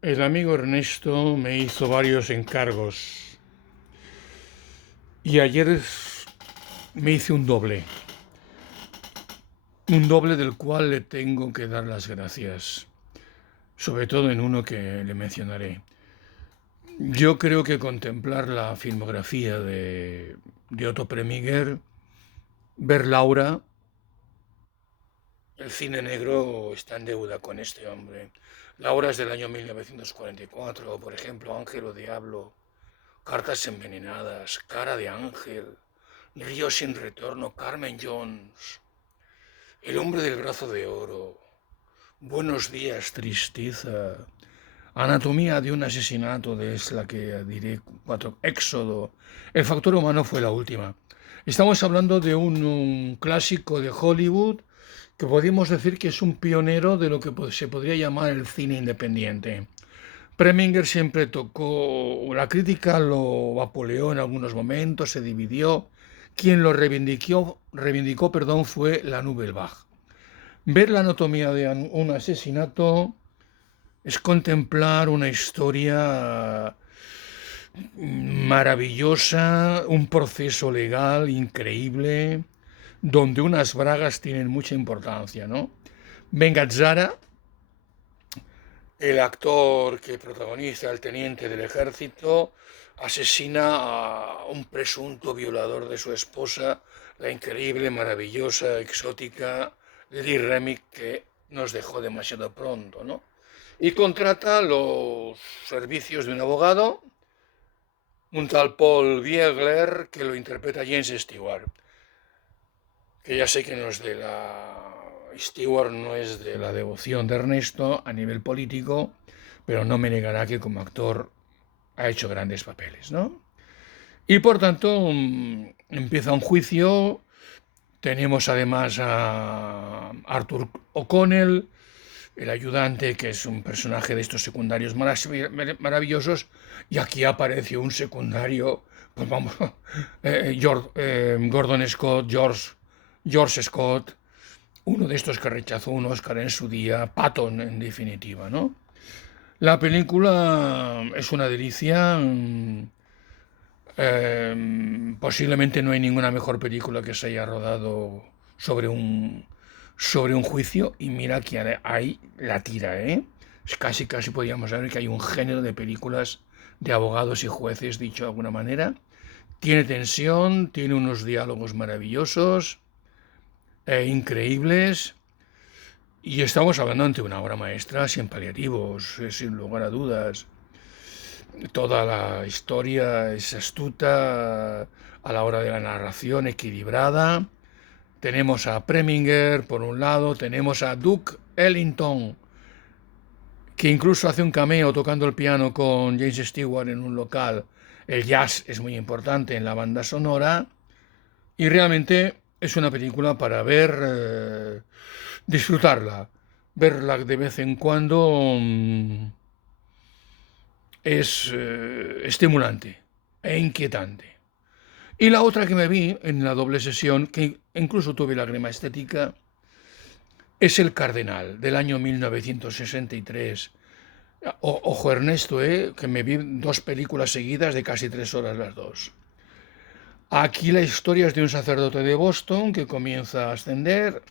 El amigo Ernesto me hizo varios encargos y ayer me hice un doble del cual le tengo que dar las gracias, sobre todo en uno que le mencionaré. Yo creo que contemplar la filmografía de Otto Preminger, ver Laura, el cine negro está en deuda con este hombre. Laura es del año 1944, por ejemplo, Ángel o Diablo, Cartas envenenadas, Cara de Ángel, Río sin retorno, Carmen Jones, El hombre del brazo de oro, Buenos días, tristeza, Anatomía de un asesinato, de es la que diré cuatro, Éxodo, El factor humano fue la última. Estamos hablando de un clásico de Hollywood que podríamos decir que es un pionero de lo que se podría llamar el cine independiente. Preminger siempre tocó, la crítica lo vapuleó en algunos momentos, se dividió. Quien lo reivindicó, perdón, fue la Nouvelle Vague. Ver la anatomía de un asesinato es contemplar una historia maravillosa, un proceso legal increíble, donde unas bragas tienen mucha importancia, ¿no? Bengazzara, el actor que protagoniza al teniente del ejército, asesina a un presunto violador de su esposa, la increíble, maravillosa, exótica Lee Remick, que nos dejó demasiado pronto, ¿no? Y contrata los servicios de un abogado, un tal Paul Biegler, que lo interpreta James Stewart, que ya sé que no es de la... Stewart no es de la devoción de Ernesto a nivel político, pero no me negará que como actor ha hecho grandes papeles, ¿no? Y por tanto empieza un juicio. Tenemos además a Arthur O'Connell, el ayudante, que es un personaje de estos secundarios maravillosos, y aquí aparece un secundario, pues vamos, Gordon Scott, George Scott, uno de estos que rechazó un Oscar en su día, Patton en definitiva, ¿no? La película es una delicia. Posiblemente no hay ninguna mejor película que se haya rodado sobre un juicio, y mira que hay la tira, ¿eh? Es casi podríamos saber que hay un género de películas de abogados y jueces, dicho de alguna manera. Tiene tensión, tiene unos diálogos maravillosos, increíbles, y estamos hablando ante una obra maestra sin paliativos, sin lugar a dudas. Toda la historia es astuta a la hora de la narración, equilibrada. Tenemos a Preminger por un lado, tenemos a Duke Ellington, que incluso hace un cameo tocando el piano con James Stewart en un local. El jazz es muy importante en la banda sonora y realmente es una película para ver, disfrutarla, verla de vez en cuando. Es estimulante e inquietante. Y la otra que me vi en la doble sesión, que incluso tuve lágrima estética, es El Cardenal, del año 1963. Ojo Ernesto, que me vi dos películas seguidas de casi 3 horas las dos. Aquí la historia es de un sacerdote de Boston que comienza a ascender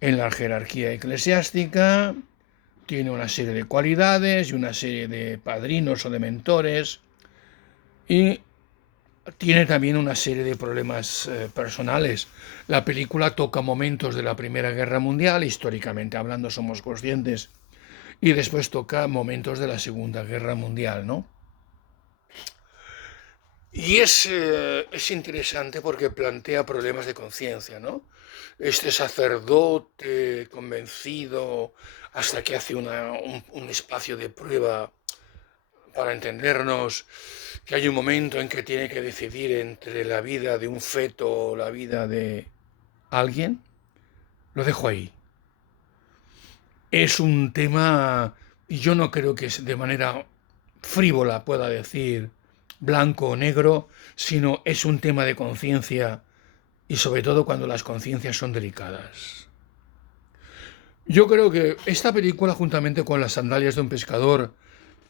en la jerarquía eclesiástica, tiene una serie de cualidades y una serie de padrinos o de mentores, y tiene también una serie de problemas personales. La película toca momentos de la Primera Guerra Mundial, históricamente hablando somos conscientes, y después toca momentos de la Segunda Guerra Mundial, ¿no? Y es interesante porque plantea problemas de conciencia, ¿no? Este sacerdote convencido hasta que hace un espacio de prueba para entendernos, que hay un momento en que tiene que decidir entre la vida de un feto o la vida de alguien, lo dejo ahí. Es un tema, y yo no creo que de manera frívola pueda decir blanco o negro, sino es un tema de conciencia, y sobre todo cuando las conciencias son delicadas. Yo creo que esta película, juntamente con Las sandalias de un pescador,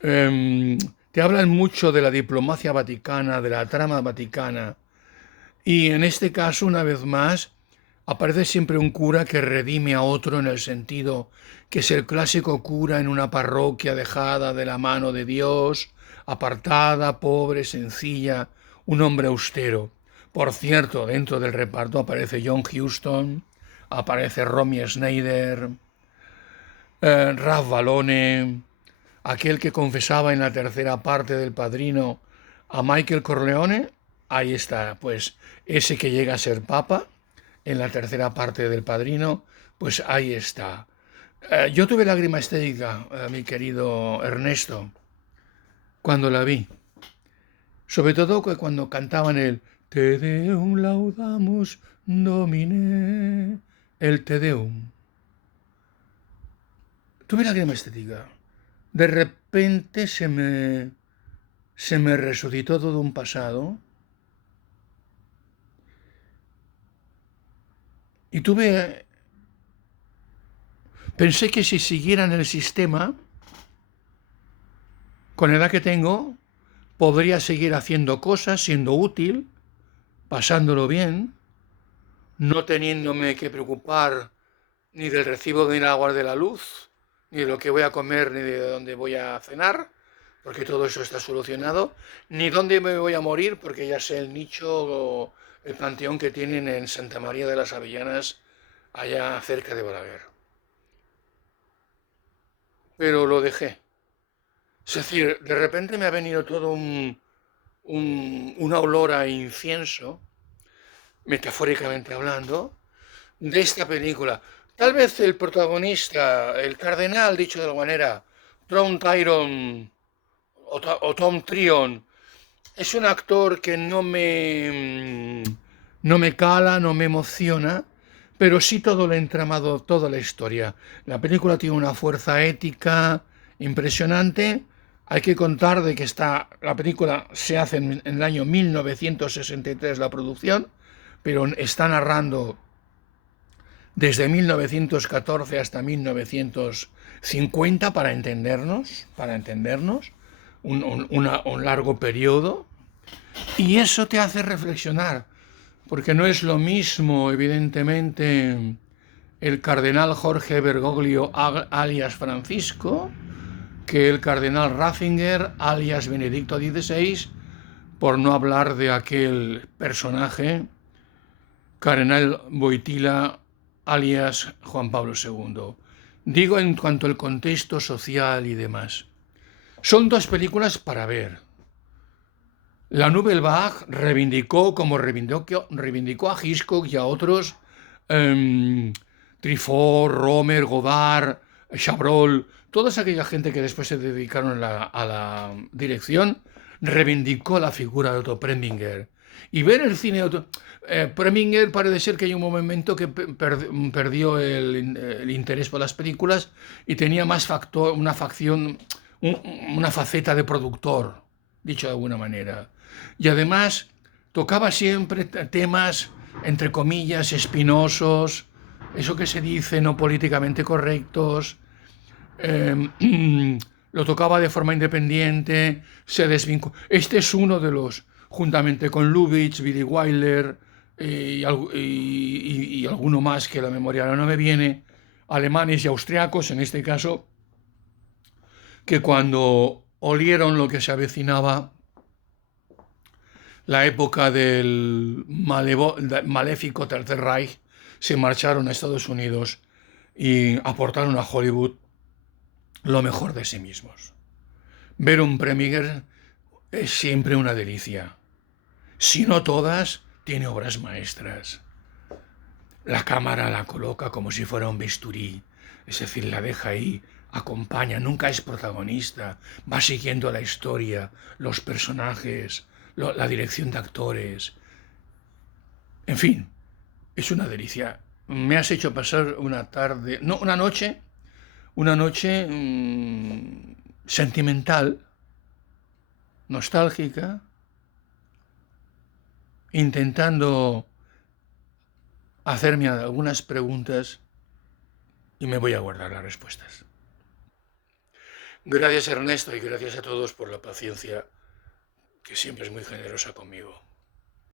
te hablan mucho de la diplomacia vaticana, de la trama vaticana. Y en este caso, una vez más, aparece siempre un cura que redime a otro en el sentido que es el clásico cura en una parroquia dejada de la mano de Dios, apartada, pobre, sencilla, un hombre austero. Por cierto, dentro del reparto aparece John Huston, aparece Romy Schneider, Ralph Balone, aquel que confesaba en la tercera parte del Padrino a Michael Corleone, ahí está, pues ese que llega a ser papa en la tercera parte del Padrino, pues ahí está. Yo tuve lágrima estética, mi querido Ernesto, cuando la vi. Sobre todo cuando cantaban el Te Deum laudamus Domine, el Te Deum. Tuve lágrima estética. De repente se me resucitó todo un pasado y pensé que si siguiera en el sistema, con la edad que tengo, podría seguir haciendo cosas, siendo útil, pasándolo bien, no teniéndome que preocupar ni del recibo del agua de la luz, ni de lo que voy a comer, ni de dónde voy a cenar, porque todo eso está solucionado, ni dónde me voy a morir, porque ya sé el nicho o el panteón que tienen en Santa María de las Avellanas, allá cerca de Balaguer. Pero lo dejé. Es decir, de repente me ha venido todo una olor a incienso, metafóricamente hablando, de esta película. Tal vez el protagonista, el cardenal, dicho de alguna manera, Tom Tyron o Tom Tryon, es un actor que no me cala, no me emociona, pero sí todo el entramado, toda la historia. La película tiene una fuerza ética impresionante. Hay que contar de que la película se hace en el año 1963 la producción, pero está narrando desde 1914 hasta 1950 para entendernos un largo periodo. Y eso te hace reflexionar, porque no es lo mismo, evidentemente, el cardenal Jorge Bergoglio alias Francisco que el cardenal Ratzinger alias Benedicto XVI, por no hablar de aquel personaje, cardenal Boitila alias Juan Pablo II. Digo en cuanto al contexto social y demás. Son dos películas para ver. La Nouvelle Vague reivindicó, como reivindicó a Hitchcock y a otros, Truffaut, Romer, Godard, Chabrol, toda aquella gente que después se dedicaron a la dirección, reivindicó la figura de Otto Preminger. Y ver el cine de Otto Preminger parece ser que hay un momento que perdió el interés por las películas y tenía más una facción, una faceta de productor, dicho de alguna manera. Y además tocaba siempre temas, entre comillas, espinosos, eso que se dice no políticamente correctos, lo tocaba de forma independiente, se desvinculó. Este es uno de los, juntamente con Lubitsch, Billy Wilder y alguno más que la memoria ahora no me viene, alemanes y austriacos en este caso, que cuando olieron lo que se avecinaba, la época del maléfico Tercer Reich, se marcharon a Estados Unidos y aportaron a Hollywood lo mejor de sí mismos. Ver un Preminger es siempre una delicia. Si no todas, tiene obras maestras. La cámara la coloca como si fuera un bisturí, es decir, la deja ahí, acompaña, nunca es protagonista, va siguiendo la historia, los personajes, la dirección de actores. En fin, es una delicia. Me has hecho pasar una tarde, no, una noche sentimental, nostálgica, intentando hacerme algunas preguntas y me voy a guardar las respuestas. Gracias Ernesto y gracias a todos por la paciencia, que siempre es muy generosa conmigo.